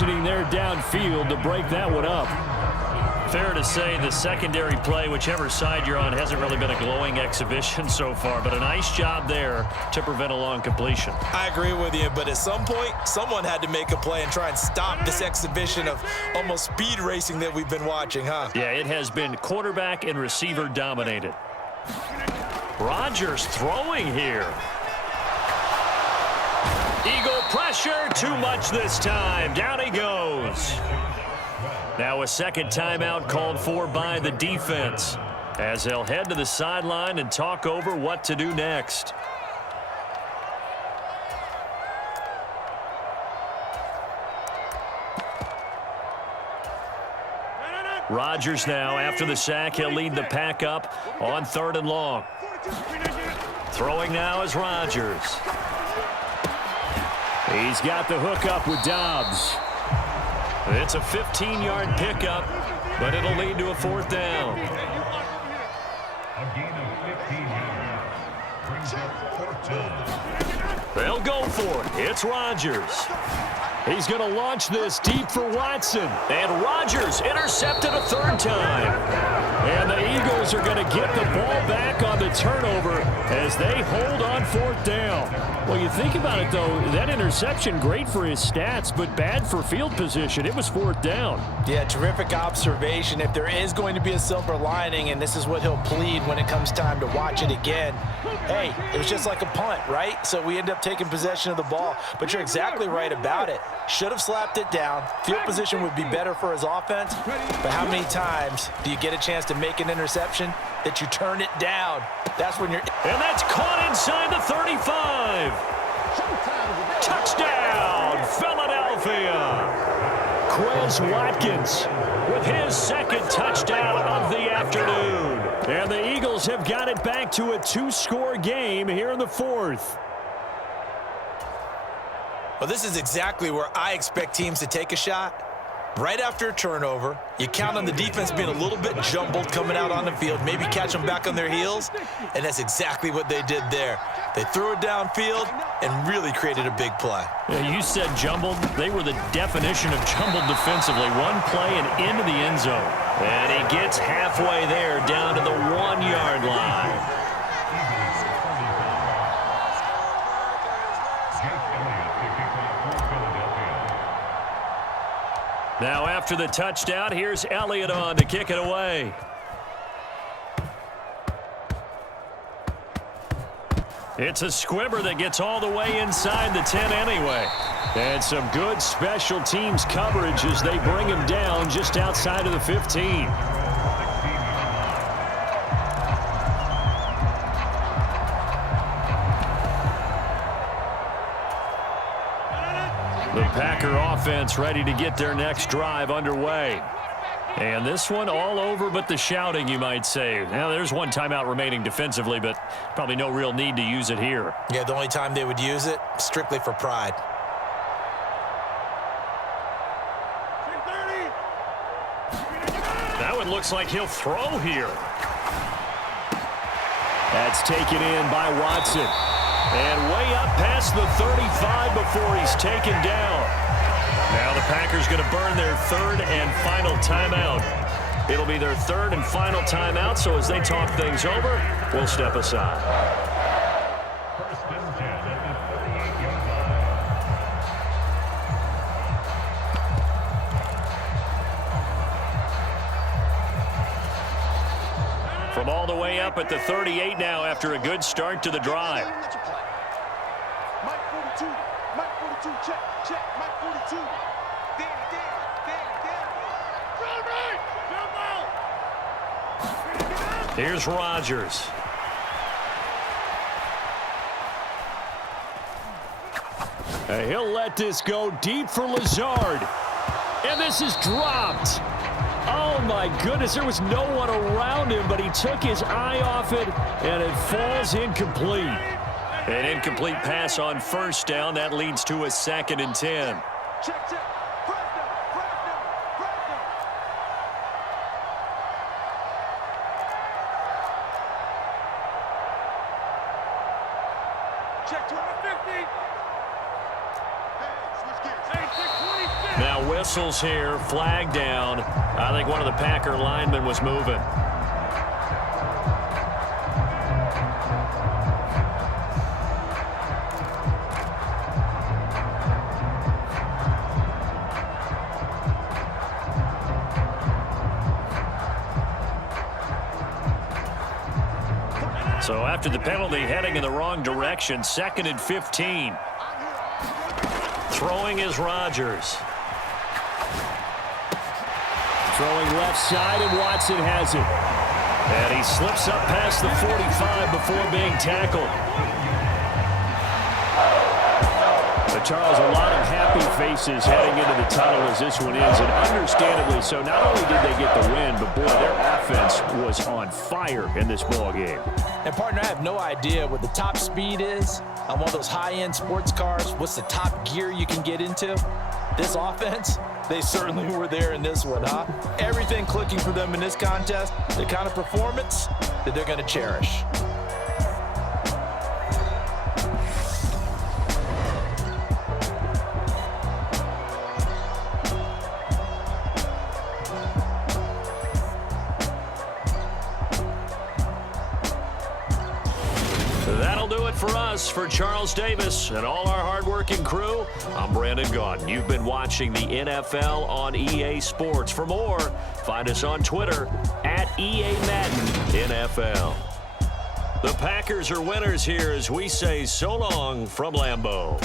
positioning there downfield to break that one up. Fair to say the secondary play, whichever side you're on, hasn't really been a glowing exhibition so far, but a nice job there to prevent a long completion. I agree with you, but at some point, someone had to make a play and try and stop this exhibition of almost speed racing that we've been watching, huh? Yeah, it has been quarterback and receiver dominated. Rodgers throwing here. Eagle pressure, too much this time. Down he goes. Now a second timeout called for by the defense as they'll head to the sideline and talk over what to do next. Rodgers now, after the sack, he'll lead the pack up on 3rd and long. Throwing now is Rodgers. He's got the hook up with Dobbs. It's a 15-yard pickup, but it'll lead to a 4th down. They'll go for it. It's Rodgers. He's going to launch this deep for Watson. And Rodgers intercepted a 3rd time. And the Eagles are going to get the ball back on the turnover as they hold on 4th down. Well, you think about it, though, that interception, great for his stats, but bad for field position. It was 4th down. Yeah, terrific observation. If there is going to be a silver lining, and this is what he'll plead when it comes time to watch it again, hey, it was just like a punt, right? So we end up taking possession of the ball. But you're exactly right about it. Should have slapped it down. Field position would be better for his offense. But how many times do you get a chance to make an interception that you turn it down? That's when you're... And that's caught inside the 35. Touchdown, Philadelphia. Quez Watkins with his 2nd touchdown of the afternoon. And the Eagles have got it back to a 2-score game here in the 4th. Well, this is exactly where I expect teams to take a shot. Right after a turnover, you count on the defense being a little bit jumbled coming out on the field, maybe catch them back on their heels, and that's exactly what they did there. They threw it downfield and really created a big play. Yeah, you said jumbled. They were the definition of jumbled defensively. One play and into the end zone. And he gets halfway there down to the 1-yard line. Now after the touchdown, here's Elliott on to kick it away. It's a squibber that gets all the way inside the 10 anyway. And some good special teams coverage as they bring him down just outside of the 15. The Packer offense ready to get their next drive underway. And this one all over but the shouting, you might say. Now, there's one timeout remaining defensively, but probably no real need to use it here. Yeah, the only time they would use it, strictly for pride. That one looks like he'll throw here. That's taken in by Watson. And way up past the 35 before he's taken down. Now the Packers going to burn their 3rd and final timeout. It'll be their 3rd and final timeout, so as they talk things over, we'll step aside. From all the way up at the 38 now after a good start to the drive. Here's Rodgers. He'll let this go deep for Lazard. And this is dropped. Oh, my goodness. There was no one around him, but he took his eye off it, and it falls incomplete. An incomplete pass on 1st down. That leads to a 2nd and 10. Now whistles here. Flag down. I think one of the Packer linemen was moving. So after the penalty, heading in the wrong direction, 2nd and 15. Throwing is Rodgers. Throwing left side, and Watson has it. And he slips up past the 45 before being tackled. But Charles, a lot of happy faces heading into the tunnel as this one ends, and understandably so. Not only did they get the win, but boy, their offense was on fire in this ball game. And partner, I have no idea what the top speed is on one of those high-end sports cars. What's the top gear you can get into? This offense, they certainly were there in this one, huh? Everything clicking for them in this contest, the kind of performance that they're going to cherish. That'll do it for us. For Charles Davis and all our hardworking crew, I'm Brandon Gaudin. You've been watching the NFL on EA Sports. For more, find us on Twitter at EA Madden NFL. The Packers are winners here as we say so long from Lambeau.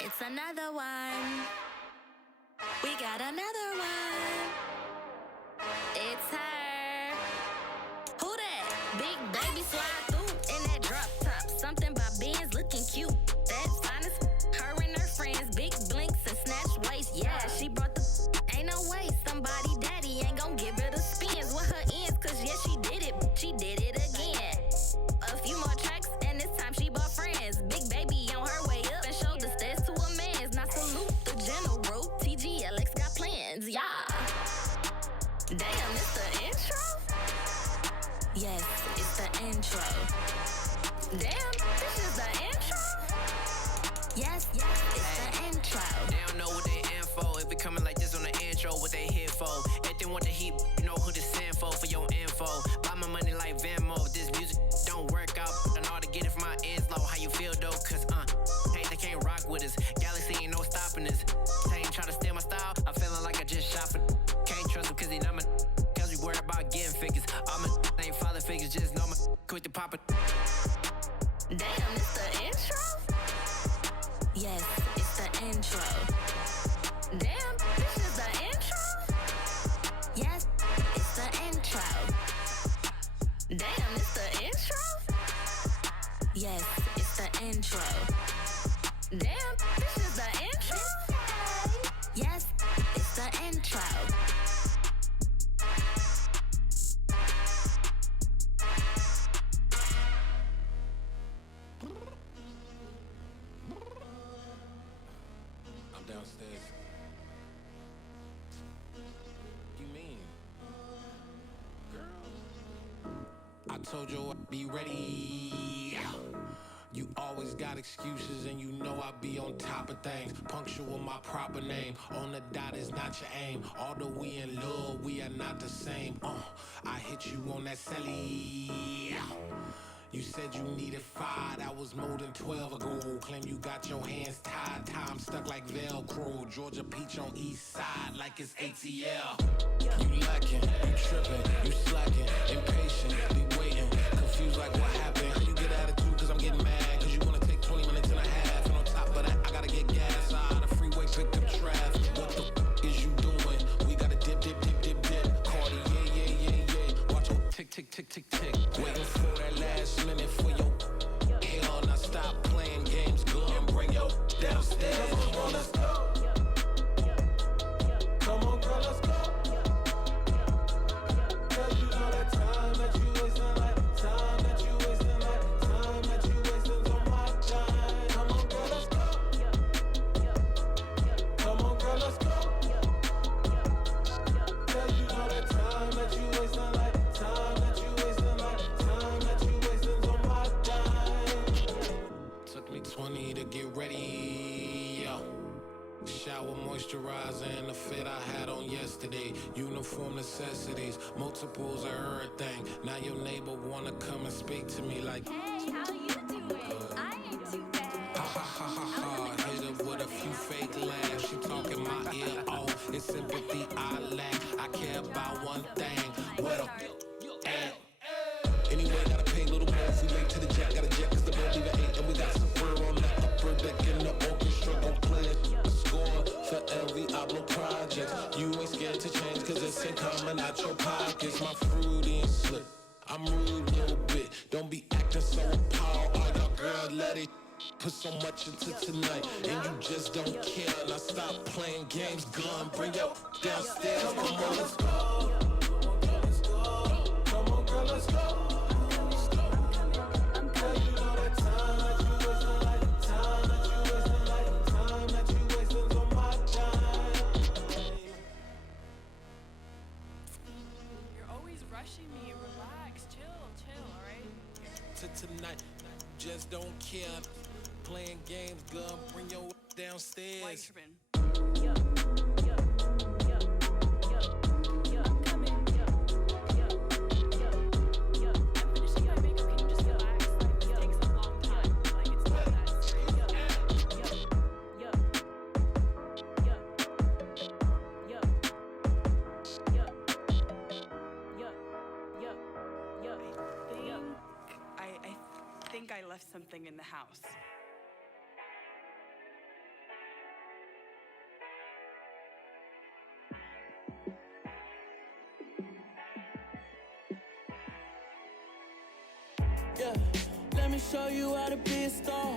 It's another one. We got another one. It's her. Who that? Big baby slide through in that drop top. Something about Benz looking cute. That's honest. Her and her friends, big blinks and snatch waist. Yeah, she brought the. Ain't no way somebody daddy ain't gon' give her the spins with her ends. Cause yeah, she did it. She did it again. A few more tracks and this time she bought friends. Big baby on her way up and showed the stairs to a man's. Now salute the general. TGLX got plans, yeah. Damn, it's the intro? Yes, it's the intro. Damn, this is the intro? Yes, it's the intro. They don't know what they in for. If it coming like this on the intro, what they here for? If they want the heat, you know who to send for your info. Buy my money like Venmo. This music don't work out. I know how to get it from my ends low. How you feel though? Cause hey, they can't rock with us. Galaxy ain't no stopping us. They ain't try to steal my style. I'm feeling like I just shot for. Can't trust him cause he not my. Cause we worried about getting figures. All my ain't father figures. Just know my quick to pop it. Damn, it's the intro? Yes, it's the intro. Damn, this is the intro? Yes, it's the intro. Damn, it's the intro? Yes, it's the intro. Damn, this is the intro? Yes, it's the intro. I'm downstairs. You mean? Girl. I told you I'd be ready. You always got excuses and you know I be on top of things. Punctual my proper name. On the dot is not your aim. Although we in love, we are not the same. I hit you on that celly. You said you needed 5, that was more than 12 ago. Claim you got your hands tied, time stuck like Velcro. Georgia peach on east side like it's ATL. You lacking, you tripping, you slacking, impatient, be waiting, confused like what happened. How you get attitude cause I'm getting mad, cause you wanna take 20 minutes and a half. And on top of that, I gotta get gas out of the freeway, picked up traffic. What the f is you doing? We gotta dip, dip, dip, dip, dip. Cardi, yeah. Watch your tick, tick, tick, tick, tick. Waiting for that last minute for your hell. Now stop playing games, go and bring your downstairs. Come on, girl, let's go. Come on, girl, let's go. Cause you know that time that you wasting, like time that you wasting, like time that you wasting on my time. Come on, girl, let's go. Come on, girl, let's go. Cause you know that time that you wasting, like time that you wasting, like time that you wasting on my time. Took me 20 to get ready, yo. Shower, moisturizer, and the fit I had on yesterday. Uniform necessities, multiples of everything. Now your neighbor wanna come and speak to me like, Hey, how you doing? I ain't too bad. ha ha ha ha ha. Hit her with a few fake laughs. She talking my ear off. It's sympathy I lack. I care about one thing. What up? At? Anyway, gotta pay a little more. If we late to the jet, gotta jet cause the boat even ate. And we got some fur on the upper deck in the orchestra. Gon' play a score for every Oblo project. You ain't scared to change cause it's ain't coming out your pockets. My fruity and slick. I'm rude a little bit. Don't be acting so appalled. All y'all girl, let it put so much into tonight. And you just don't care. Now stop playing games, gun. Bring your downstairs. Come on, let's go. Come on, girl, let's go. Tonight, just don't care. Playing games, girl, bring your downstairs. I think I left something in the house. Yeah, let me show you how to be a star.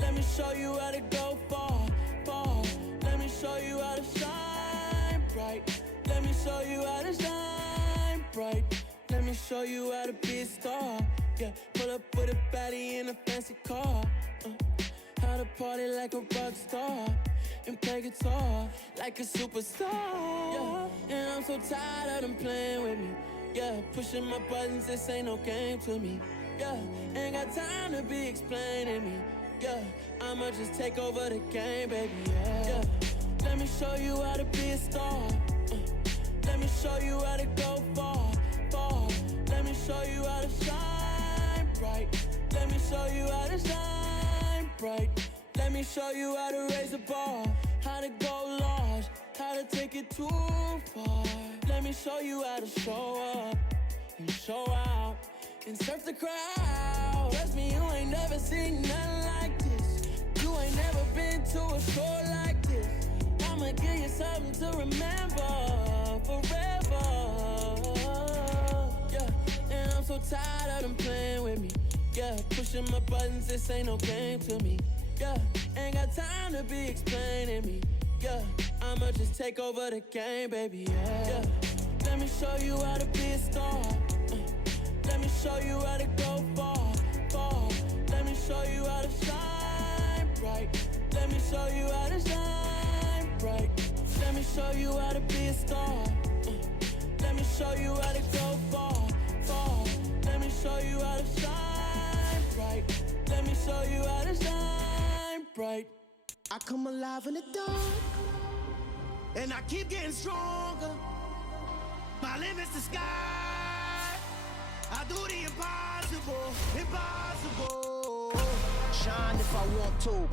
Let me show you how to go far, far. Let me show you how to shine bright. Let me show you how to shine bright. Let me show you how to be a star. Yeah, pull up with a baddie in a fancy car. How to party like a rock star and play guitar like a superstar. Yeah, and I'm so tired of them playing with me. Yeah, pushing my buttons, this ain't no game to me. Yeah, ain't got time to be explaining me. Yeah, I'ma just take over the game, baby. Yeah, let me show you how to be a star. Let me show you how to go far, far. Let me show you how to shine bright. Let me show you how to shine bright. Let me show you how to raise a bar, how to go large, how to take it too far. Let me show you how to show up and show out and surf the crowd. Trust me, you ain't never seen nothing like this. You ain't never been to a show like this. I'ma give you something to remember forever. Yeah, and I'm so tired of them playing with me. Yeah, pushing my buttons, this ain't no game to me. Yeah, ain't got time to be explaining me. Yeah, I'ma just take over the game, baby. Yeah, let me show you how to be a star. Let me show you how to go far, far. Let me show you how to shine bright. Let me show you how to shine bright. Let me show you how to be a star. Let me show you how to go far, far. Let me show you how to shine bright. Let me show you how to shine bright. I come alive in the dark, and I keep getting stronger. My limit's the sky. I do the impossible, impossible. Shine if I want to.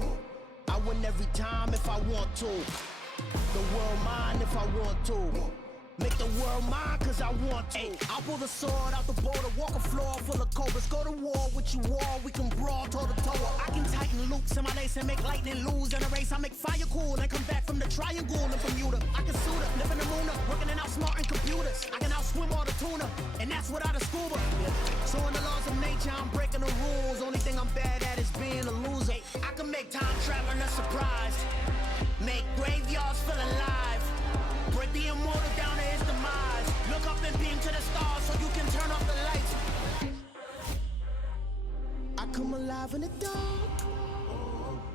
I win every time if I want to. The world mine if I want to. Make the world mine cause I want to. I'll pull the sword out the border, walk a floor full of cobras. Go to war with you all, we can brawl toe to toe. I can tighten loops in my lace and make lightning lose in a race. I make fire cool and come back from the triangle in Bermuda. I can suit up, live in the moon up, working and outsmarting computers. I can outswim all the tuna, and that's without a scuba. So in the laws of nature, I'm breaking the rules. Only thing I'm bad at is being a loser. I can make time traveling surprised, make graveyards feel alive. Break the immortal down to his demise. Look up and beam to the stars so you can turn off the lights. I come alive in the dark,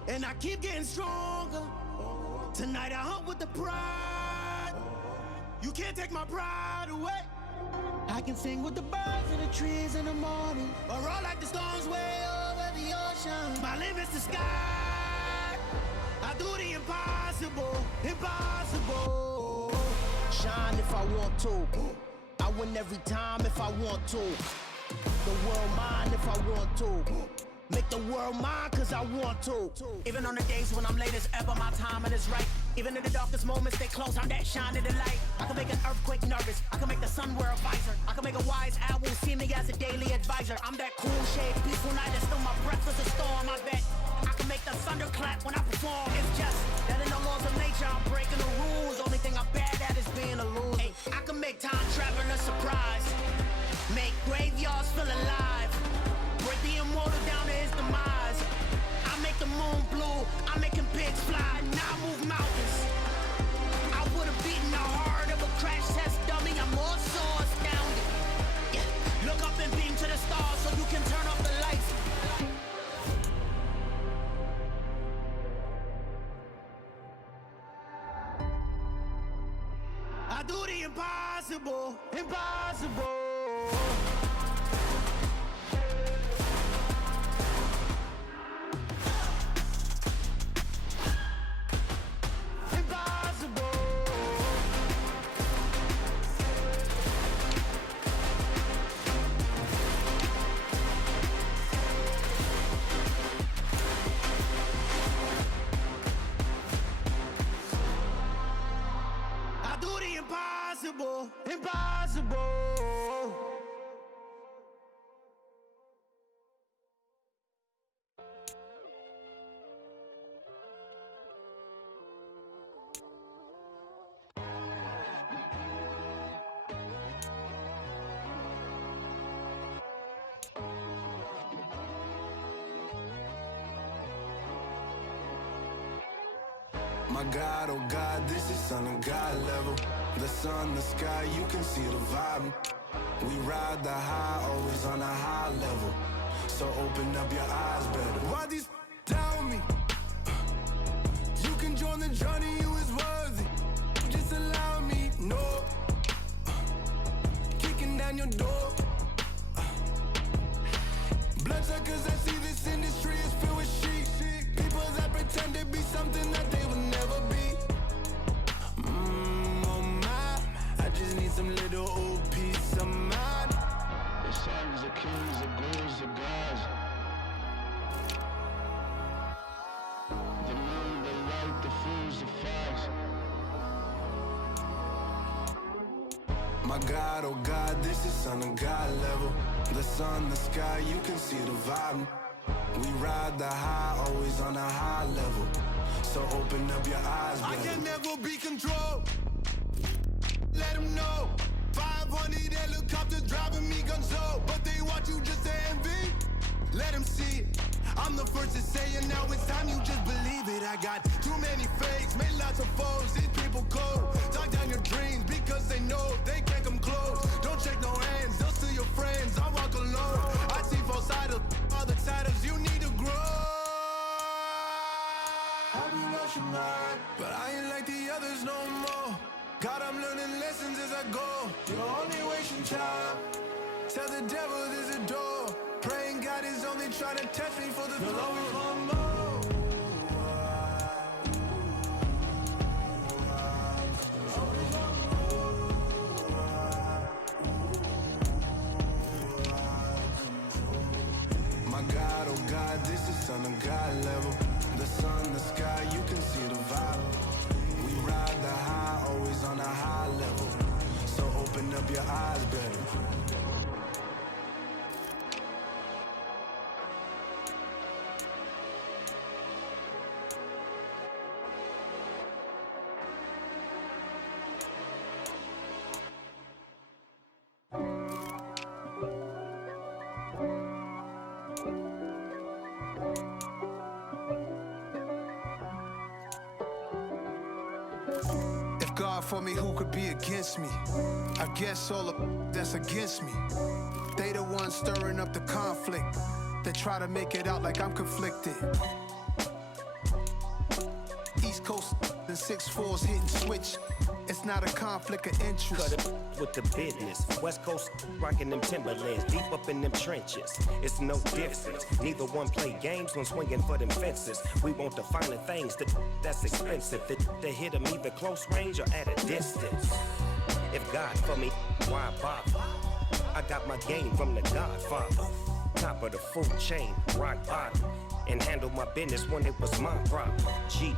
and I keep getting stronger. Tonight I hunt with the pride. You can't take my pride away. I can sing with the birds and the trees in the morning, or roll like the storms way over the ocean. My limit's the sky. I do the impossible, impossible. Shine if I want to. I win every time if I want to. The world mine if I want to. Make the world mine cause I want to. Even on the days when I'm late as ever, my timing is right. Even in the darkest moments, stay close, I'm that shining the light. I can make an earthquake nervous, I can make the sun wear a visor. I can make a wise owl see me as a daily advisor. I'm that cool shade, peaceful night, and still my breath is a storm, I bet. I can make the thunder clap when I perform. It's just that in the laws of nature, I'm breaking the rules. Only thing I'm bad at is being a loser. Hey, I can make time traveling a surprise, make graveyards feel alive. Break the immortal down to his demise. I make the moon blue, I'm making pigs fly. Now I move mountains. I would've beaten the heart of a crash test dummy. I'm more so astounded. Yeah. Look up and beam to the stars so you can turn off the lights. I do the impossible, impossible. Impossible, impossible. My God, oh God, this is Son of God level. The sun, the sky, you can see the vibe. We ride the high, always on a high level. So open up your eyes better. Why these tell me? You can join the journey, you is worthy. Just allow me, no. Kicking down your door. Bloodsuckers, I see this industry is filled with sheep. People that pretend to be something that they will never be. Oh my, I just need some little old peace of mind. The sons are kings, the ghouls are gods. The moon, the light, the fools, the facts. My God, oh God, this is Son of God level. The sun, the sky, you can see the vibe. We ride the high, always on a high level. So open up your eyes, baby. I can never be controlled. Let them know. 500 helicopters driving me gonzo. But they want you just to envy. Let them see it. I'm the first to say it, now it's time you just believe it. I got too many fakes, made lots of foes. These people cold. Talk down your dreams because they know they can't come close. Don't shake no hands, they'll steal your friends. I walk alone. I see both sides of all the titles you need to grow. I be rushing hard, but I ain't like the others no more. God, I'm learning lessons as I go. You're only wasting time. Tell the devil there's a door. Praying God is only trying to test me for the You'll always want more. oh God, this is son of God level. The sun, the sky, you can see the vibe. We ride the high, always on a high level. So open up your eyes better. God for me, who could be against me? I guess all of that's against me. They the ones stirring up the conflict. They try to make it out like I'm conflicted. East Coast and 6'4's hitting switch. It's not a conflict of interest. Cut it with the business. West Coast rocking them Timberlands, deep up in them trenches. It's no difference. Neither one play games when swinging for them fences. We want the finer things that's expensive. That hit them either close range or at a distance. If God for me, why bother? I got my game from the Godfather. Top of the food chain, rock bottom. And handle my business when it was my problem. G.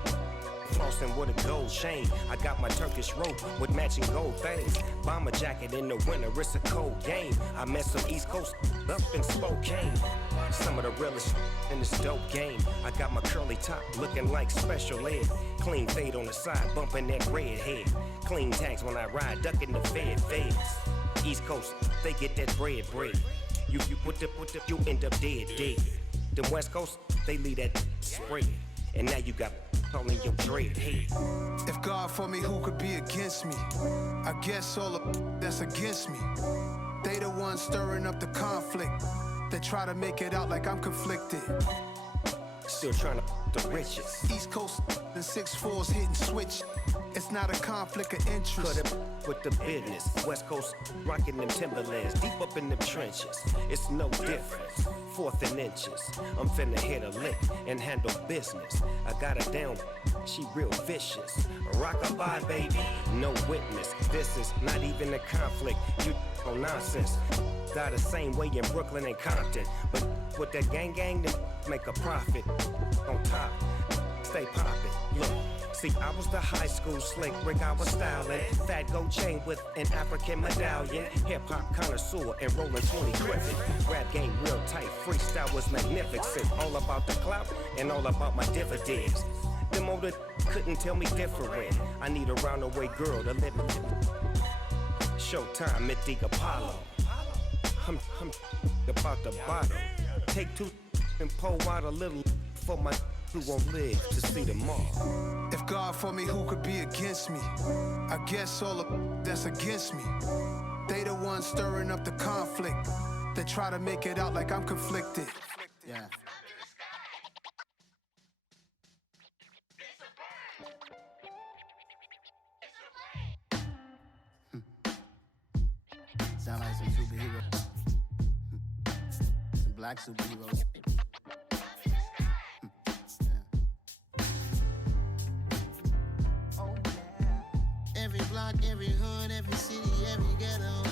Flossing with a gold chain. I got my Turkish rope with matching gold things. Bomber jacket in the winter, it's a cold game. I met some East Coast up in Spokane. Some of the realest in this dope game. I got my curly top looking like special ed. Clean fade on the side, bumping that red head. Clean tags when I ride, ducking the feds. East Coast, they get that bread. You end up dead. The West Coast, they leave that spread. And now you got calling your dread head. If God for me, who could be against me? I guess all of that's against me. They the ones stirring up the conflict. They try to make it out like I'm conflicted. Still trying to the riches. East Coast and 6'4's hitting switch. It's not a conflict of interest. Cut it with the business. West Coast rocking them Timberlands, deep up in them trenches. It's no difference. 4th and inches. I'm finna hit a lick and handle business. I got her down, she real vicious. Rock-a-bye, baby, no witness. This is not even a conflict. You on nonsense. Got the same way in Brooklyn and Compton. But with that gang, then make a profit. On top, stay poppin'. Look. See, I was the high school slick Rick, I was styling. Fat gold chain with an African medallion. Hip-hop connoisseur and rolling 20 Griffin. Rap game real tight, freestyle was magnificent. All about the clout and all about my dividends. Them older couldn't tell me different. I need a roundaway girl to let me Showtime at the Apollo. I'm about the bottom. Take 2 and pour out a little for my who won't live to see tomorrow. If God for me, who could be against me? I guess all of that's against me. They the ones stirring up the conflict. They try to make it out like I'm conflicted. Yeah. Sound like some superheroes. Some black superheroes. Every block, every hood, every city, every ghetto.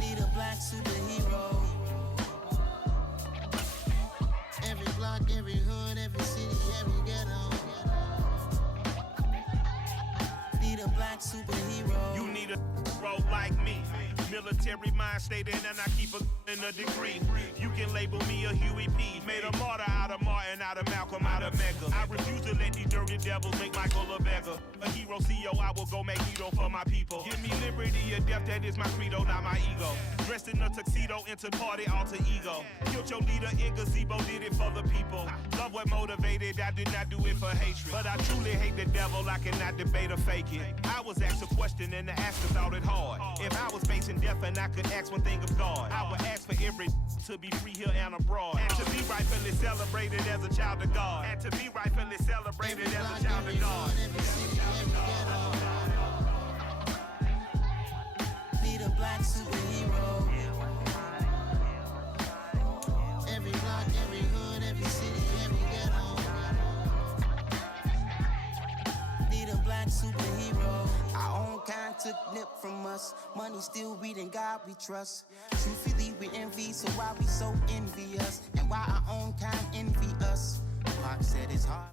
Need a black superhero. Every block, every hood, every city, every ghetto. Need a black superhero. You need a hero like me. Military mind stated, and I keep a degree. You can label me a Huey P. Made a martyr out of Martin, out of Malcolm, out of Mecca. I refuse to let these dirty devils make Michael a beggar. A hero CEO, I will go Magneto for my people. Give me liberty or death, that is my credo, not my ego. Dressed in a tuxedo, into party, alter ego. Killed your leader in gazebo, did it for the people. Love what motivated, I did not do it for hatred. But I truly hate the devil, I cannot debate or fake it. I was asked a question and the asker thought it hard. If I was facing death and I could ask one thing of God, I would ask for every to be free here and abroad. And to be rightfully celebrated as a child of God. And to be rightfully celebrated as a child of God. Need a black superhero. Every block, every hood, every city, every ghetto. Need a black superhero. Our own kind took nip from us. Money still reading God we trust. Truthfully, we envy, so why we so envious? And why our own kind envy us? Pac said it's hard.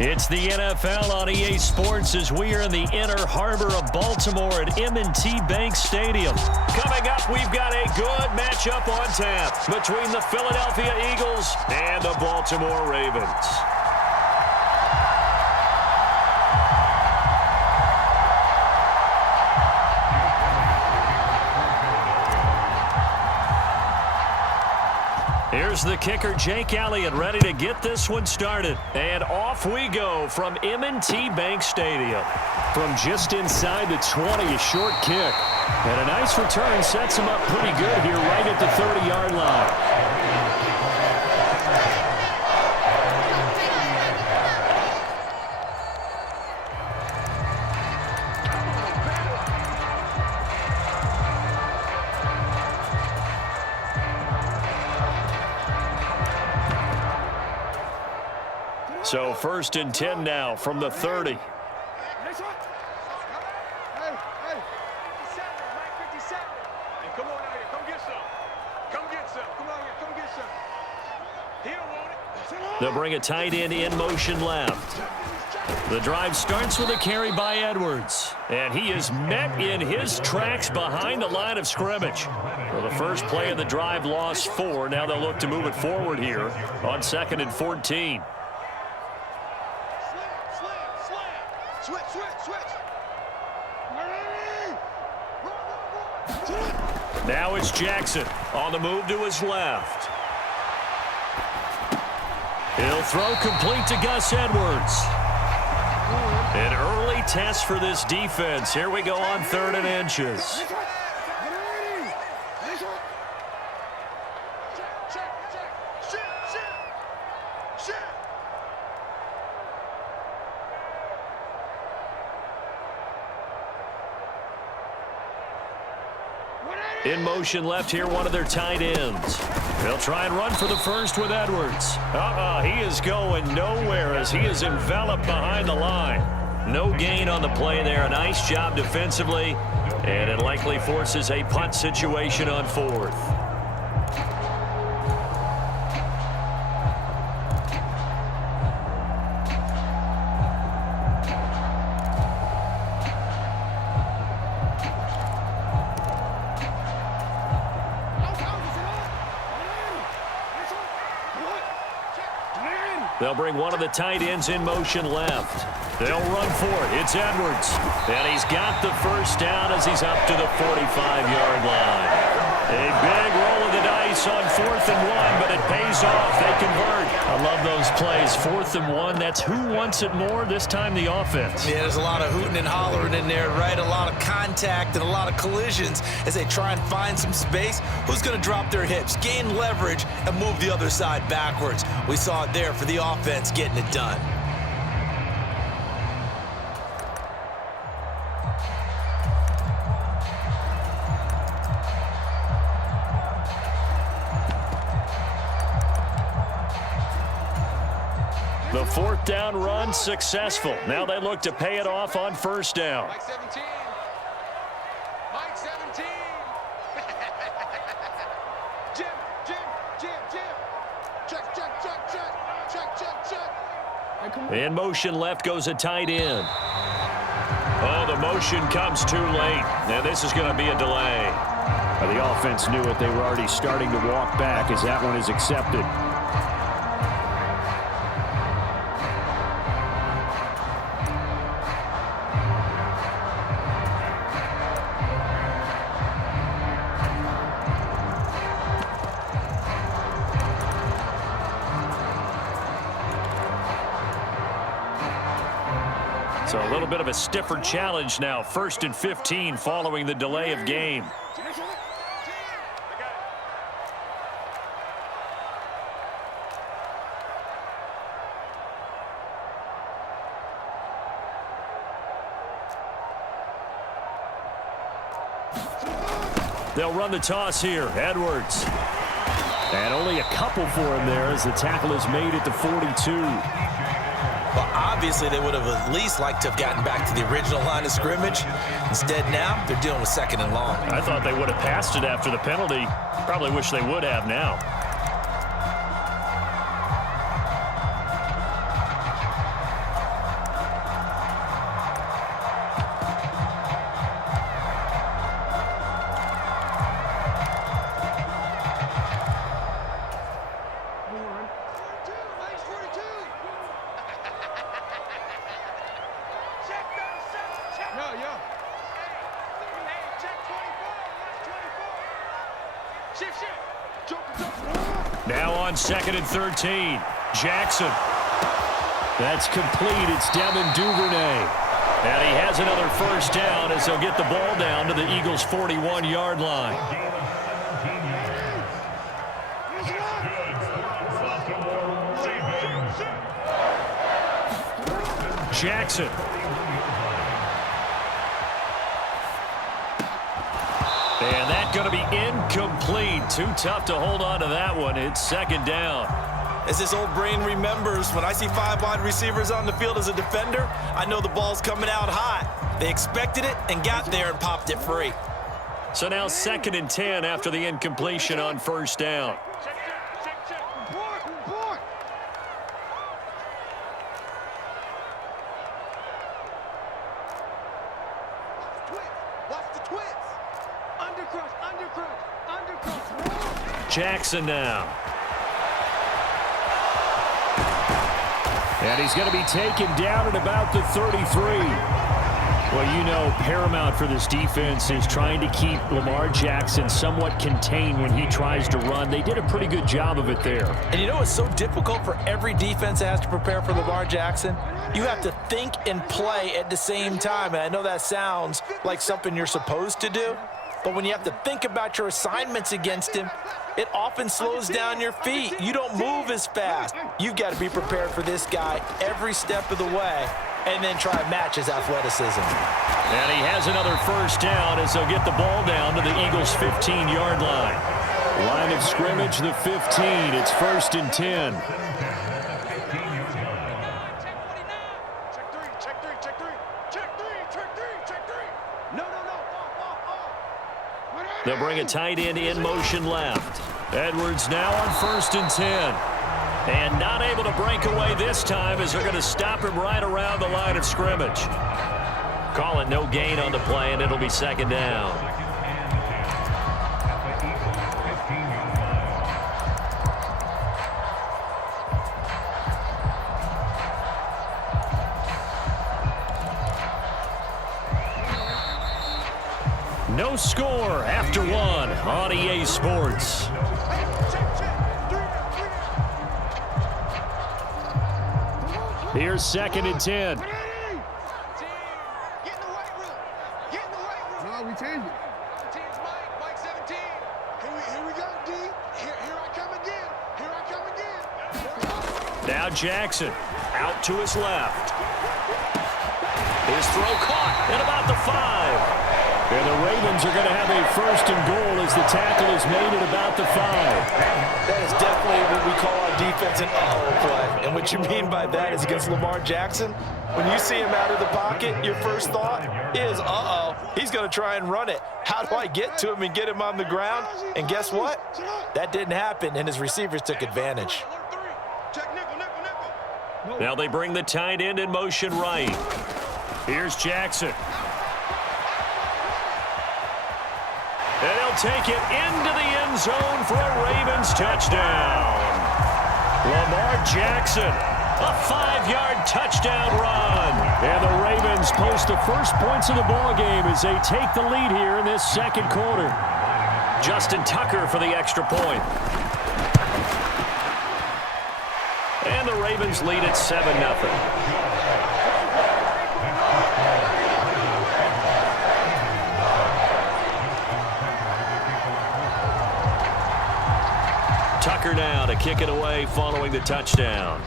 It's the NFL on EA Sports as we are in the inner harbor of Baltimore at M&T Bank Stadium. Coming up, we've got a good matchup on tap between the Philadelphia Eagles and the Baltimore Ravens. Here's the kicker, Jake Elliott, ready to get this one started. And off we go from M&T Bank Stadium. From just inside the 20, a short kick. And a nice return sets him up pretty good here right at the 30-yard line. So 1st and 10 now from the 30. They'll bring a tight end in motion left. The drive starts with a carry by Edwards. And he is met in his tracks behind the line of scrimmage. Well, the first play of the drive lost 4. Now they'll look to move it forward here on 2nd and 14. Now it's Jackson on the move to his left. He'll throw complete to Gus Edwards. An early test for this defense. Here we go on 3rd and inches. In motion left here, one of their tight ends. They'll try and run for the first with Edwards. He is going nowhere as he is enveloped behind the line. No gain on the play there. A nice job defensively, and it likely forces a punt situation on 4th. They'll bring one of the tight ends in motion left. They'll run for it. It's Edwards. And he's got the first down as he's up to the 45-yard line. A big roll of the dice on 4th and 1, but it pays off. They convert. I love those plays. 4th and 1, that's who wants it more, this time the offense. Yeah, there's a lot of hooting and hollering in there, right? A lot of contact and a lot of collisions as they try and find some space. Who's going to drop their hips, gain leverage, and move the other side backwards? We saw it there for the offense getting it done. The 4th down run successful. Now they look to pay it off on 1st down. Mike 17. Mike 17. Jim. Check. In motion left goes a tight end. Oh, the motion comes too late. And this is going to be a delay. The offense knew it. They were already starting to walk back as that one is accepted. So a little bit of a stiffer challenge now. 1st and 15 following the delay of game. They'll run the toss here. Edwards. And only a couple for him there as the tackle is made at the 42. Well, obviously they would have at least liked to have gotten back to the original line of scrimmage. Instead now, they're dealing with 2nd and long. I thought they would have passed it after the penalty. Probably wish they would have now. Now on 2nd and 13. Jackson. That's complete. It's Devin Duvernay. And he has another first down as they'll get the ball down to the Eagles' 41-yard line. Jackson. And that's going to be incomplete. Too tough to hold on to that one. It's 2nd down. As this old brain remembers, when I see 5 wide receivers on the field as a defender, I know the ball's coming out hot. They expected it and got there and popped it free. So now 2nd and 10 after the incompletion on first down. Jackson now. And he's going to be taken down at about the 33. Well, you know, paramount for this defense is trying to keep Lamar Jackson somewhat contained when he tries to run. They did a pretty good job of it there. And you know it's so difficult for every defense that has to prepare for Lamar Jackson? You have to think and play at the same time. And I know that sounds like something you're supposed to do. But when you have to think about your assignments against him, it often slows down your feet. You don't move as fast. You've got to be prepared for this guy every step of the way and then try to match his athleticism. And he has another first down as they'll get the ball down to the Eagles' 15-yard line. Line of scrimmage, the 15. It's 1st and 10. They'll bring a tight end in motion left. Edwards now on 1st and 10. And not able to break away this time as they're going to stop him right around the line of scrimmage. Call it no gain on the play, and it'll be 2nd down. No score after 1 on EA Sports. Here's 2nd and 10. No, we changed it. Team's Mike 17. Here we go, D. Here I come again. Here I come again. Now Jackson out to his left. His throw caught at about the 5. And the Ravens are going to have a 1st and goal as the tackle is made at about the 5. That is definitely what we call our defense an uh-oh play. And what you mean by that is against Lamar Jackson, when you see him out of the pocket, your first thought is, uh-oh, he's going to try and run it. How do I get to him and get him on the ground? And guess what? That didn't happen, and his receivers took advantage. Now they bring the tight end in motion right. Here's Jackson. And he'll take it into the end zone for a Ravens touchdown. Lamar Jackson, a 5-yard touchdown run. And the Ravens post the first points of the ballgame as they take the lead here in this 2nd quarter. Justin Tucker for the extra point. And the Ravens lead at 7-0. Tucker now to kick it away following the touchdown.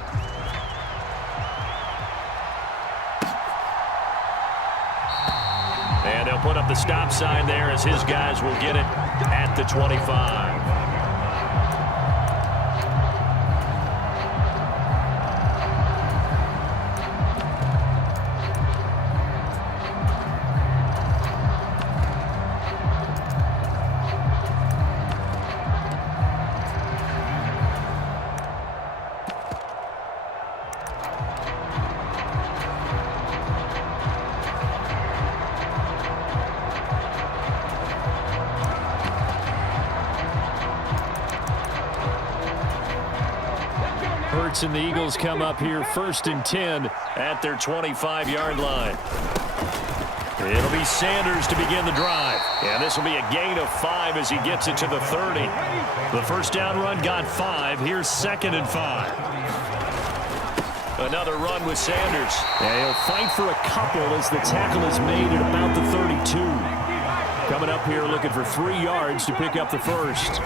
And they'll put up the stop sign there as his guys will get it at the 25. Hurts and the Eagles come up here 1st and 10 at their 25-yard line. It'll be Sanders to begin the drive. And this will be a gain of 5 as he gets it to the 30. The first down run got 5. Here's 2nd and 5. Another run with Sanders. And he'll fight for a couple as the tackle is made at about the 32. Coming up here looking for 3 yards to pick up the first.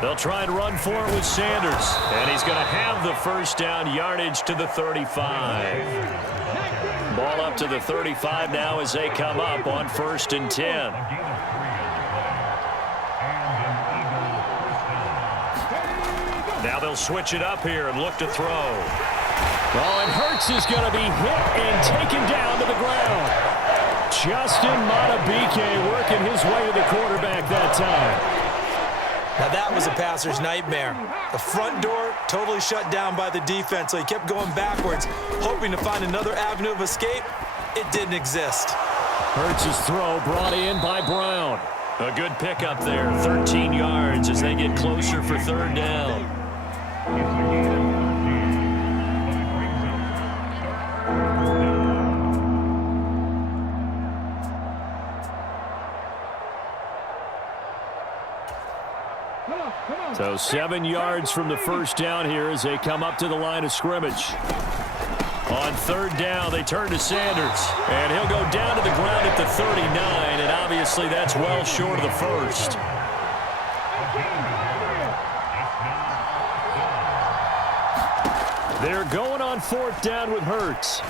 They'll try and run for it with Sanders. And he's going to have the first down, yardage to the 35. Ball up to the 35 now as they come up on 1st and 10. Now they'll switch it up here and look to throw. Oh, and Hurts is going to be hit and taken down to the ground. Justin Madubuike working his way to the quarterback that time. Now that was a passer's nightmare. The front door totally shut down by the defense, so he kept going backwards, hoping to find another avenue of escape. It didn't exist. Hurts' throw brought in by Brown. A good pickup there, 13 yards as they get closer for 3rd down. So 7 yards from the first down here as they come up to the line of scrimmage. On 3rd down, they turn to Sanders. And he'll go down to the ground at the 39, and obviously that's well short of the first. They're going on 4th down with Hurts.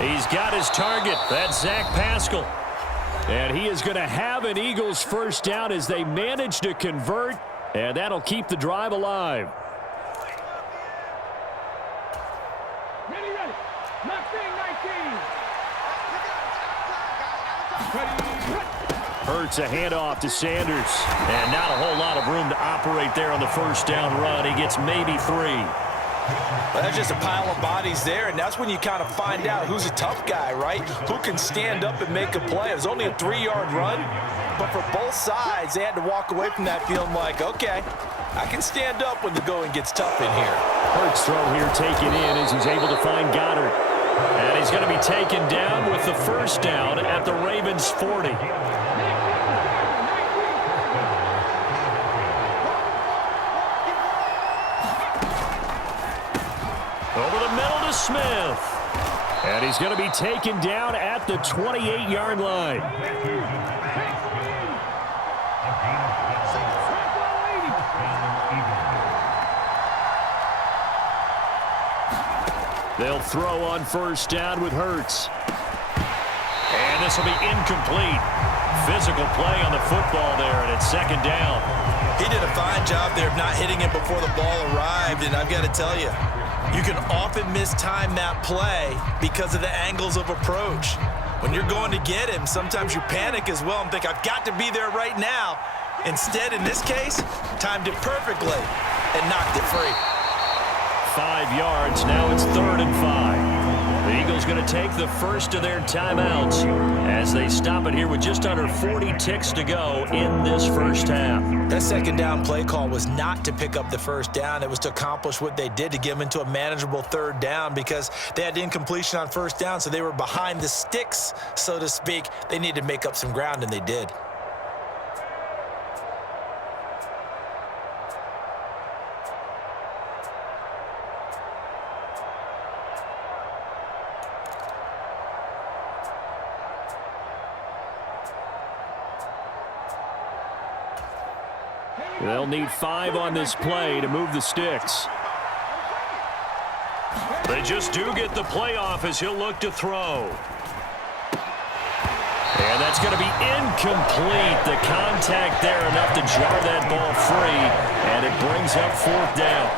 He's got his target. That's Zach Pascal. And he is going to have an Eagles first down as they manage to convert, and that'll keep the drive alive. Ready. Left wing, 19. Hurts a handoff to Sanders. And not a whole lot of room to operate there on the first down run. He gets maybe 3. Well, that's just a pile of bodies there, and that's when you kind of find out who's a tough guy, right? Who can stand up and make a play. It was only a 3-yard run, but for both sides, they had to walk away from that feeling like, okay, I can stand up when the going gets tough in here. Hurts throw here taken in as he's able to find Goddard. And he's going to be taken down with the first down at the Ravens' 40. Over the middle to Smith. And he's going to be taken down at the 28-yard line. They'll throw on first down with Hurts. And this will be incomplete. Physical play on the football there, and it's 2nd down. He did a fine job there of not hitting it before the ball arrived, and I've got to tell you, you can often mistime that play because of the angles of approach. When you're going to get him, sometimes you panic as well and think, I've got to be there right now. Instead, in this case, timed it perfectly and knocked it free. 5 yards, now it's 3rd and 5. The Eagles going to take the first of their timeouts as they stop it here with just under 40 ticks to go in this first half. That 2nd down play call was not to pick up the first down. It was to accomplish what they did, to get them into a manageable 3rd down, because they had incompletion on first down, so they were behind the sticks, so to speak. They needed to make up some ground, and they did. They'll need 5 on this play to move the sticks. They just do get the play off as he'll look to throw. And that's going to be incomplete. The contact there enough to jar that ball free, and it brings up 4th down.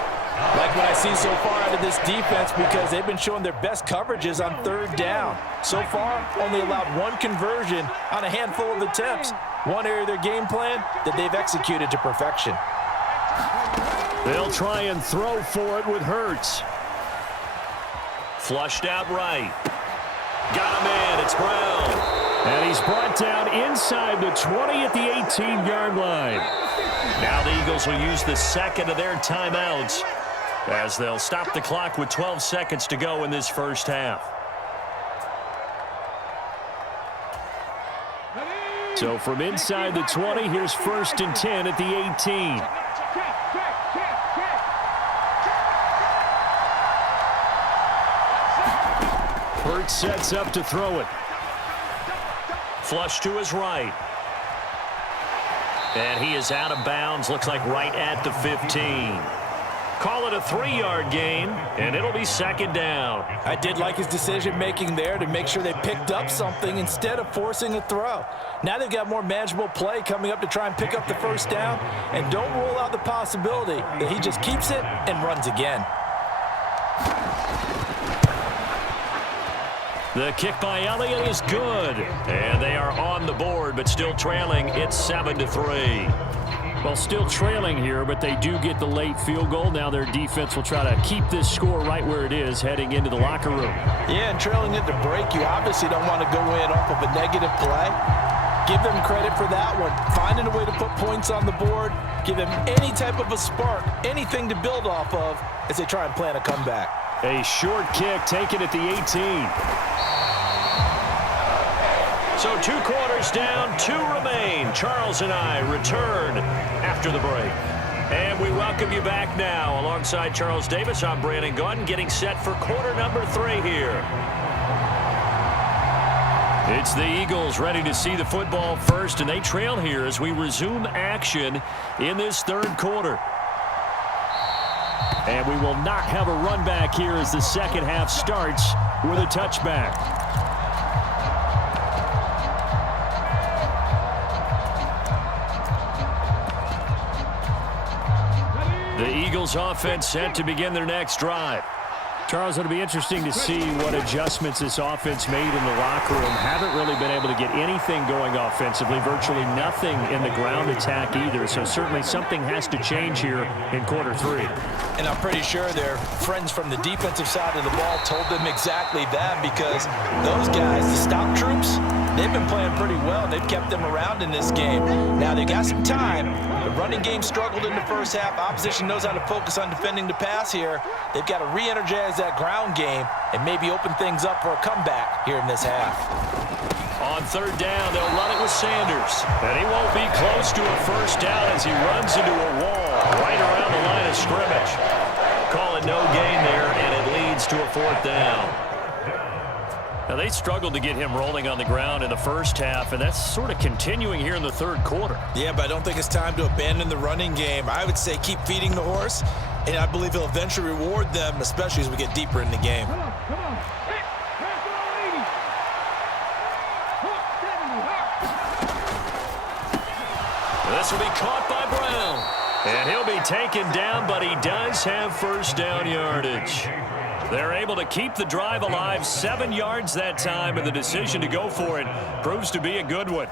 Like what I see so far out of this defense, because they've been showing their best coverages on 3rd down. So far, only allowed 1 conversion on a handful of attempts. One area of their game plan that they've executed to perfection. They'll try and throw for it with Hurts. Flushed out right. Got him in. It's Brown. And he's brought down inside the 20 at the 18-yard line. Now the Eagles will use the 2nd of their timeouts as they'll stop the clock with 12 seconds to go in this first half. So from inside the 20, here's 1st and 10 at the 18. Hurts sets up to throw it. Flush to his right. And he is out of bounds, looks like right at the 15. Call it a 3-yard gain, and it'll be 2nd down. I did like his decision-making there to make sure they picked up something instead of forcing a throw. Now they've got more manageable play coming up to try and pick up the 1st down, and don't rule out the possibility that he just keeps it and runs again. The kick by Elliott is good, and they are on the board, but still trailing. It's 7-3. Well, still trailing here, but they do get the late field goal. Now their defense will try to keep this score right where it is heading into the locker room. Yeah, and trailing it to break, you obviously don't want to go in off of a negative play. Give them credit for that one. Finding a way to put points on the board, give them any type of a spark, anything to build off of as they try and plan a comeback. A short kick taken at the 18. So 2 quarters down, 2 remain. Charles and I return after the break. And we welcome you back now. Alongside Charles Davis, I'm Brandon Gaudin, getting set for quarter number 3 here. It's the Eagles ready to see the football first, and they trail here as we resume action in this 3rd quarter. And we will not have a run back here as the 2nd half starts with a touchback. The Eagles offense set to begin their next drive. Charles, it'll be interesting to see what adjustments this offense made in the locker room. Haven't really been able to get anything going offensively, virtually nothing in the ground attack either. So certainly something has to change here in quarter 3. And I'm pretty sure their friends from the defensive side of the ball told them exactly that, because those guys, the stop troops, they've been playing pretty well. They've kept them around in this game. Now they got some time. The running game struggled in the first half. Opposition knows how to focus on defending the pass here. They've got to re-energize that ground game and maybe open things up for a comeback here in this half. On 3rd down, they'll run it with Sanders. And he won't be close to a 1st down as he runs into a wall right around the line of scrimmage. Call it no gain there, and it leads to a 4th down. Now, they struggled to get him rolling on the ground in the first half, and that's sort of continuing here in the 3rd quarter. Yeah, but I don't think it's time to abandon the running game. I would say keep feeding the horse, and I believe he'll eventually reward them, especially as we get deeper in the game. This will be caught by Brown. And he'll be taken down, but he does have 1st down yardage. They're able to keep the drive alive, 7 yards that time, and the decision to go for it proves to be a good one.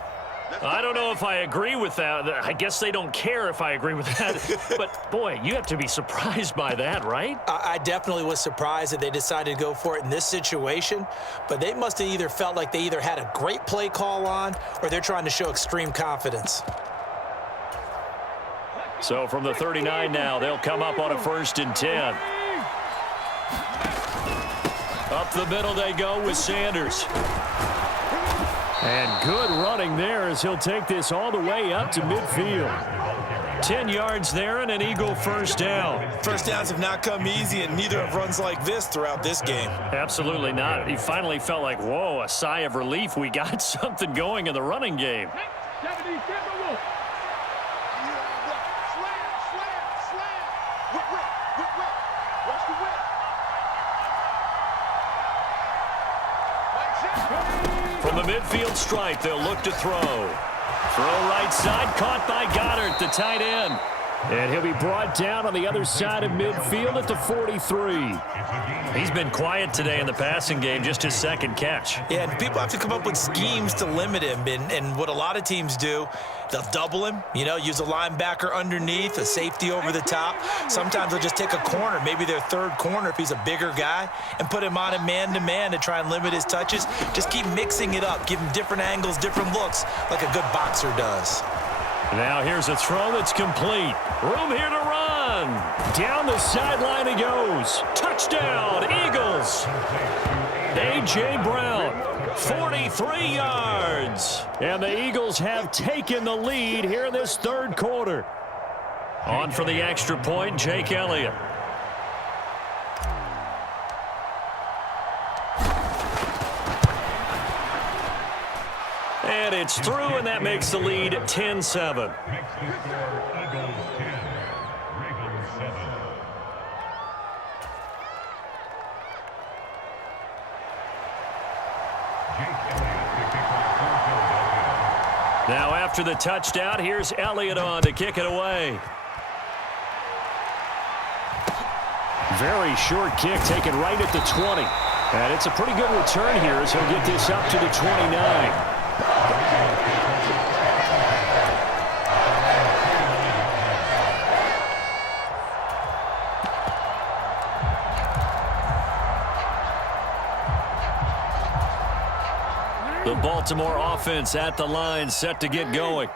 I don't know if I agree with that. I guess they don't care if I agree with that. But, boy, you have to be surprised by that, right? I definitely was surprised that they decided to go for it in this situation. But they must have either felt like they either had a great play call on or they're trying to show extreme confidence. So from the 39 now, they'll come up on a 1st and 10. Up the middle they go with Sanders. And good running there as he'll take this all the way up to midfield. 10 yards there and an Eagle 1st down. 1st downs have not come easy, and neither have runs like this throughout this game. Absolutely not. He finally felt like, whoa, a sigh of relief. We got something going in the running game. From the midfield stripe, they'll look to throw. Throw right side, caught by Goddard, the tight end. And he'll be brought down on the other side of midfield at the 43. He's been quiet today in the passing game, just his 2nd catch. Yeah, and people have to come up with schemes to limit him. And what a lot of teams do, they'll double him, use a linebacker underneath, a safety over the top. Sometimes they'll just take a corner, maybe their 3rd corner if he's a bigger guy, and put him on a man-to-man to try and limit his touches. Just keep mixing it up, give him different angles, different looks, like a good boxer does. Now here's a throw that's complete. Room here to run. Down the sideline he goes. Touchdown, Eagles. A.J. Brown, 43 yards. And the Eagles have taken the lead here in this third quarter. On for the extra point, Jake Elliott. And it's through, and that makes the lead 10-7. Now after the touchdown, here's Elliott on to kick it away. Very short kick taken right at the 20. And it's a pretty good return here as he'll get this up to the 29. The Baltimore offense at the line, set to get going.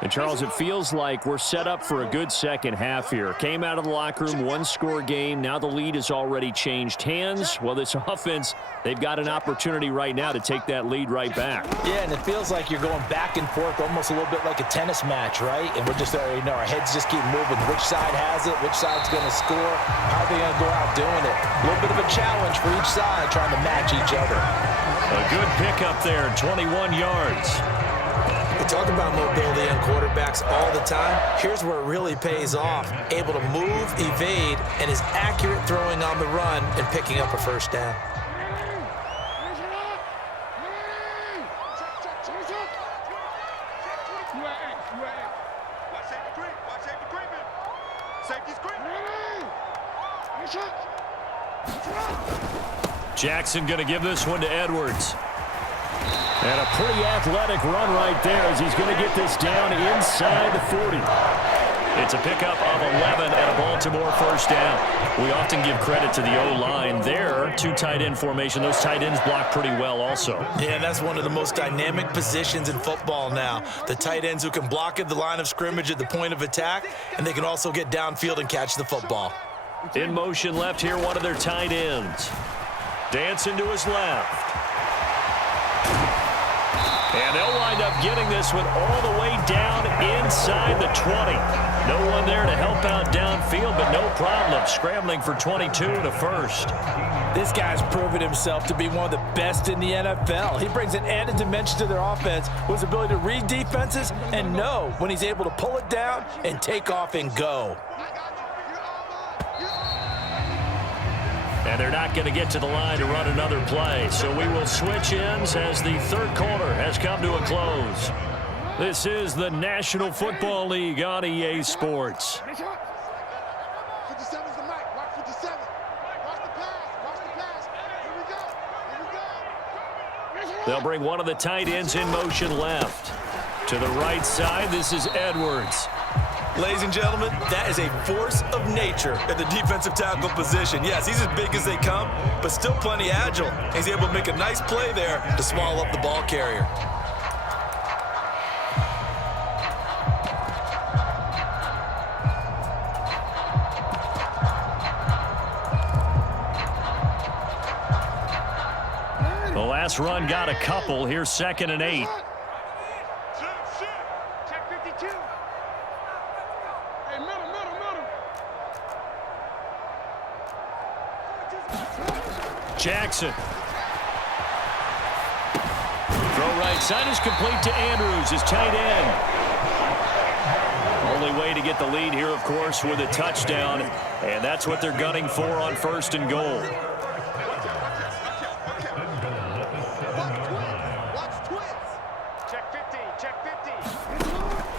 And, Charles, it feels like we're set up for a good second half here. Came out of the locker room, one-score game. Now the lead has already changed hands. Well, this offense, they've got an opportunity right now to take that lead right back. Yeah, and it feels like you're going back and forth almost a little bit like a tennis match, right? And we're just already know our heads just keep moving. Which side has it? Which side's going to score? How are they going to go out doing it? A little bit of a challenge for each side trying to match each other. A good pickup there, 21 yards. We talk about mobility on quarterbacks all the time. Here's where it really pays off. Able to move, evade, and is accurate throwing on the run and picking up a first down. Jackson going to give this one to Edwards. And a pretty athletic run right there as he's going to get this down inside the 40. It's a pickup of 11 and a Baltimore first down. We often give credit to the O-line there. Two tight end formation. Those tight ends block pretty well also. Yeah, that's one of the most dynamic positions in football now. The tight ends who can block at the line of scrimmage at the point of attack, and they can also get downfield and catch the football. In motion left here, one of their tight ends. Dancing to his left. And they'll wind up getting this one all the way down inside the 20. No one there to help out downfield, but no problem. Scrambling for 22 to first. This guy's proven himself to be one of the best in the NFL. He brings an added dimension to their offense with his ability to read defenses and know when he's able to pull it down and take off and go. And they're not going to get to the line to run another play. So we will switch ends as the third quarter has come to a close. This is the National Football League on EA Sports. 57's the mic. Watch 57. Watch the pass. Watch the pass. Here we go. Here we go. They'll bring one of the tight ends in motion left. To the right side, this is Edwards. Ladies and gentlemen, that is a force of nature at the defensive tackle position. Yes, he's as big as they come, but still plenty agile. He's able to make a nice play there to swallow up the ball carrier. The last run got a couple. Here's 2nd and 8. Check 52. Hey, middle. Jackson. Throw right side is complete to Andrews, his tight end. Only way to get the lead here, of course, with a touchdown. And that's what they're gunning for on 1st and goal.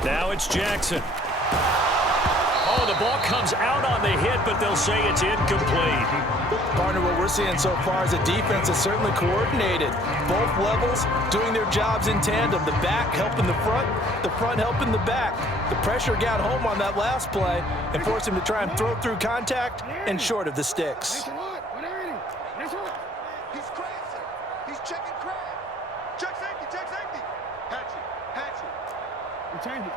Now it's Jackson. Oh, the ball comes out on the hit, but they'll say it's incomplete. Partner, what we're seeing so far is a defense that's certainly coordinated. Both levels doing their jobs in tandem. The back helping the front helping the back. The pressure got home on that last play and forced him to try and throw through contact and short of the sticks. He's crashing. He's checking crash. Check safety. Hatchet. Return it.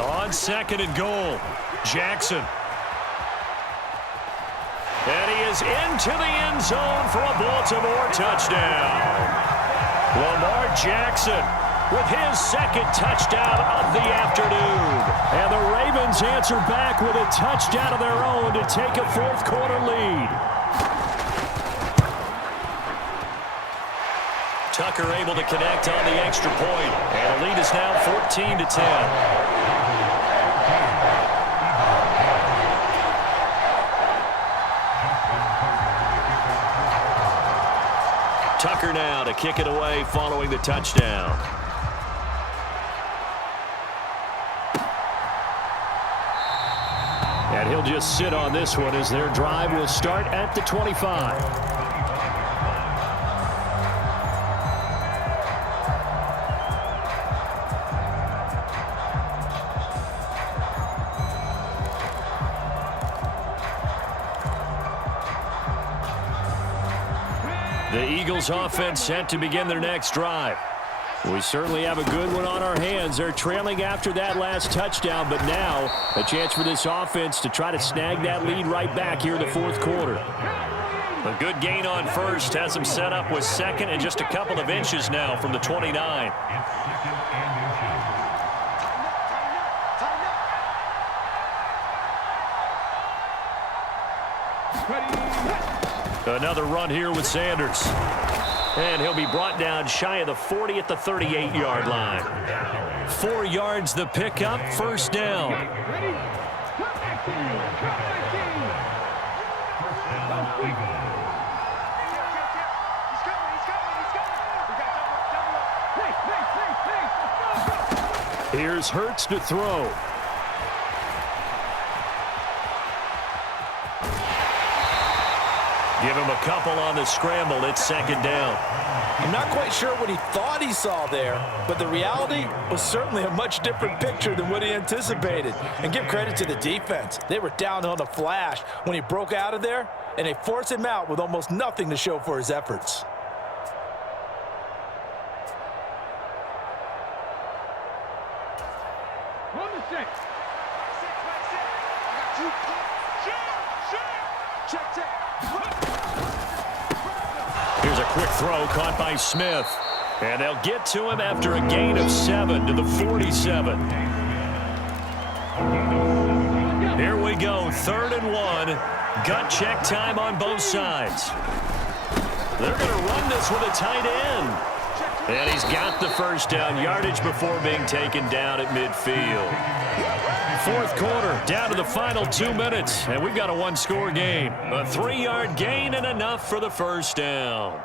On 2nd and goal, Jackson. And he is into the end zone for a Baltimore touchdown. Lamar Jackson with his 2nd touchdown of the afternoon. And the Ravens answer back with a touchdown of their own to take a 4th quarter lead. Tucker able to connect on the extra point. And the lead is now 14-10. Tucker now to kick it away following the touchdown. And he'll just sit on this one as their drive will start at the 25. The Eagles offense set to begin their next drive. We certainly have a good one on our hands. They're trailing after that last touchdown, but now a chance for this offense to try to snag that lead right back here in the 4th quarter. A good gain on first has them set up with 2nd and just a couple of inches now from the 29. Another run here with Sanders. And he'll be brought down shy of the 40 at the 38-yard line. 4 yards the pickup, 1st down. Here's Hurts to throw. Give him a couple on the scramble. It's 2nd down. I'm not quite sure what he thought he saw there, but the reality was certainly a much different picture than what he anticipated. And give credit to the defense. They were down on a flash when he broke out of there, and they forced him out with almost nothing to show for his efforts. Here's a quick throw caught by Smith. And they'll get to him after a gain of 7 to the 47. Here we go, 3rd and 1. Gut check time on both sides. They're going to run this with a tight end. And he's got the 1st down yardage before being taken down at midfield. 4th quarter, down to the final 2 minutes, and we've got a 1-score game. A 3-yard gain and enough for the 1st down.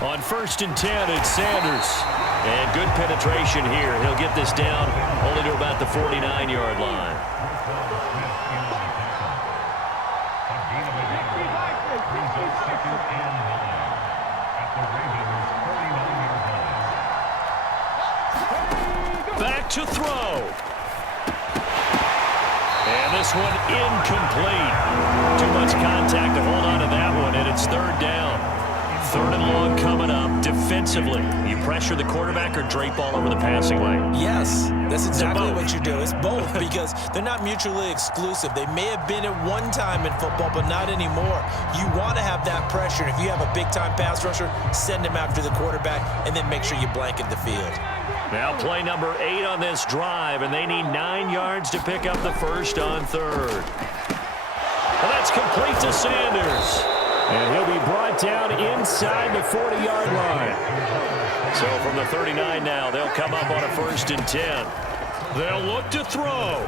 On 1st and 10, it's Sanders. And good penetration here. He'll get this down only to about the 49-yard line. Back to throw. And this one incomplete. Too much contact to hold on to that one, and it's 3rd down. 3rd and long coming up. Defensively, you pressure the quarterback or drape all over the passing lane? Yes, that's exactly what you do. It's both because they're not mutually exclusive. They may have been at one time in football, but not anymore. You want to have that pressure. If you have a big-time pass rusher, send him after the quarterback and then make sure you blanket the field. Now play number 8 on this drive, and they need 9 yards to pick up the 1st on 3rd. And that's complete to Sanders. And he'll be brought down inside the 40-yard line. So from the 39 now, they'll come up on a 1st and 10. They'll look to throw.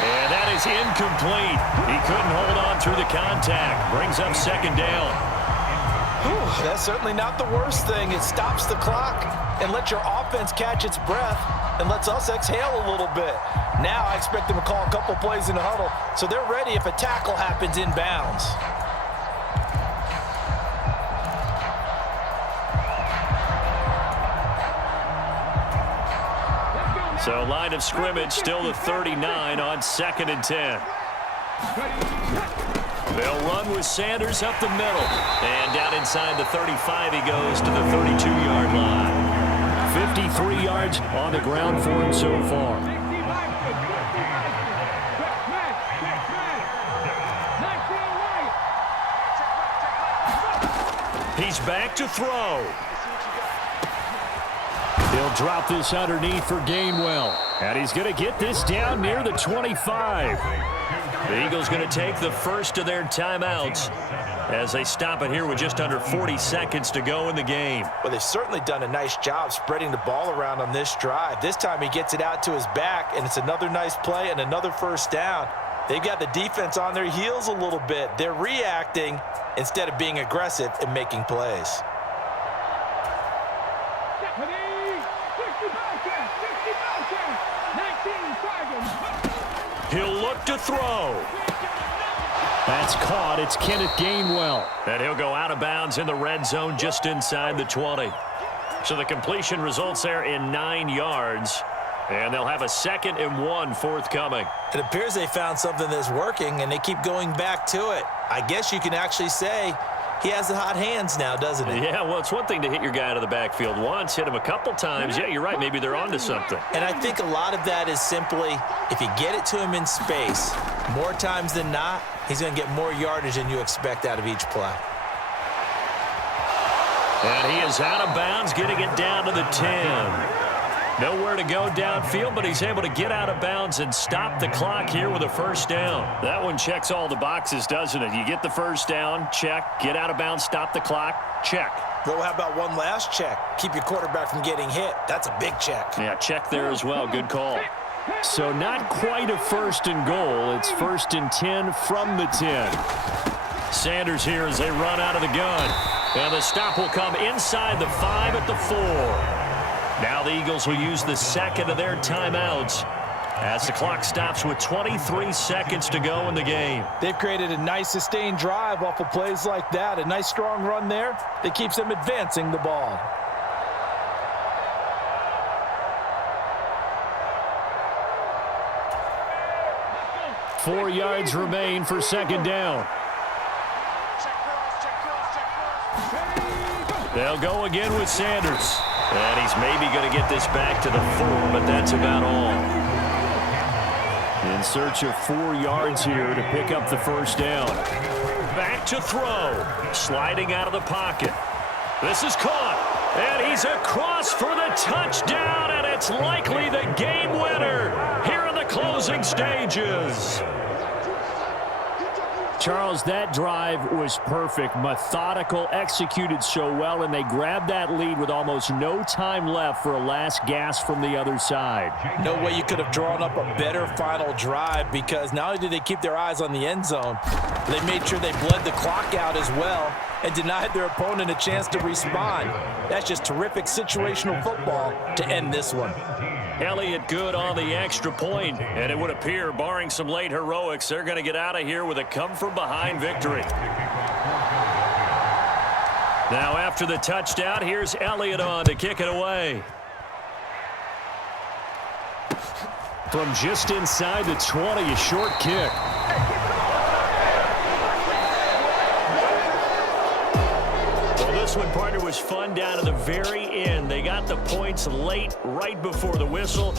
And that is incomplete. He couldn't hold on through the contact. Brings up 2nd down. Whew, that's certainly not the worst thing. It stops the clock and lets your offense catch its breath and lets us exhale a little bit. Now I expect them to call a couple plays in the huddle so they're ready if a tackle happens inbounds. So line of scrimmage still the 39 on 2nd and 10. They'll run with Sanders up the middle. And down inside the 35 he goes to the 32-yard line. 53 yards on the ground for him so far. He's back to throw. He'll drop this underneath for Gainwell. And he's going to get this down near the 25. The Eagles going to take the first of their timeouts as they stop it here with just under 40 seconds to go in the game. Well, they've certainly done a nice job spreading the ball around on this drive. This time he gets it out to his back, and it's another nice play and another first down. They've got the defense on their heels a little bit. They're reacting instead of being aggressive and making plays. He'll look to throw. That's caught. It's Kenneth Gainwell. And he'll go out of bounds in the red zone just inside the 20. So the completion results there in 9 yards. And they'll have a 2nd and 1 forthcoming. It appears they found something that's working, and they keep going back to it. I guess you can actually say he has the hot hands now, doesn't he? Yeah, well, it's one thing to hit your guy out of the backfield once, hit him a couple times. Yeah, you're right. Maybe they're onto something. And I think a lot of that is simply if you get it to him in space, more times than not, he's going to get more yardage than you expect out of each play. And he is out of bounds, getting it down to the 10. Nowhere to go downfield, but he's able to get out of bounds and stop the clock here with a first down. That one checks all the boxes, doesn't it? You get the first down, check. Get out of bounds, stop the clock, check. Well, how about one last check? Keep your quarterback from getting hit. That's a big check. Yeah, check there as well. Good call. So not quite a 1st and goal. It's 1st and 10 from the 10. Sanders here as they run out of the gun. And the stop will come inside the 5 at the 4. Now the Eagles will use the 2nd of their timeouts as the clock stops with 23 seconds to go in the game. They've created a nice sustained drive off of plays like that. A nice strong run there that keeps them advancing the ball. Four yards remain for 2nd down. They'll go again with Sanders. And he's maybe going to get this back to the 4, but that's about all. In search of 4 yards here to pick up the first down. Back to throw. Sliding out of the pocket. This is caught. And he's across for the touchdown, and it's likely the game winner here in the closing stages. Charles, that drive was perfect, methodical, executed so well, and they grabbed that lead with almost no time left for a last gasp from the other side. No way you could have drawn up a better final drive, because not only did they keep their eyes on the end zone, they made sure they bled the clock out as well and denied their opponent a chance to respond. That's just terrific situational football to end this one. Elliott good on the extra point, and it would appear, barring some late heroics, they're going to get out of here with a come-from-behind victory. Now after the touchdown, here's Elliott on to kick it away. From just inside the 20, a short kick. This one, partner, was fun down to the very end. They got the points late, right before the whistle.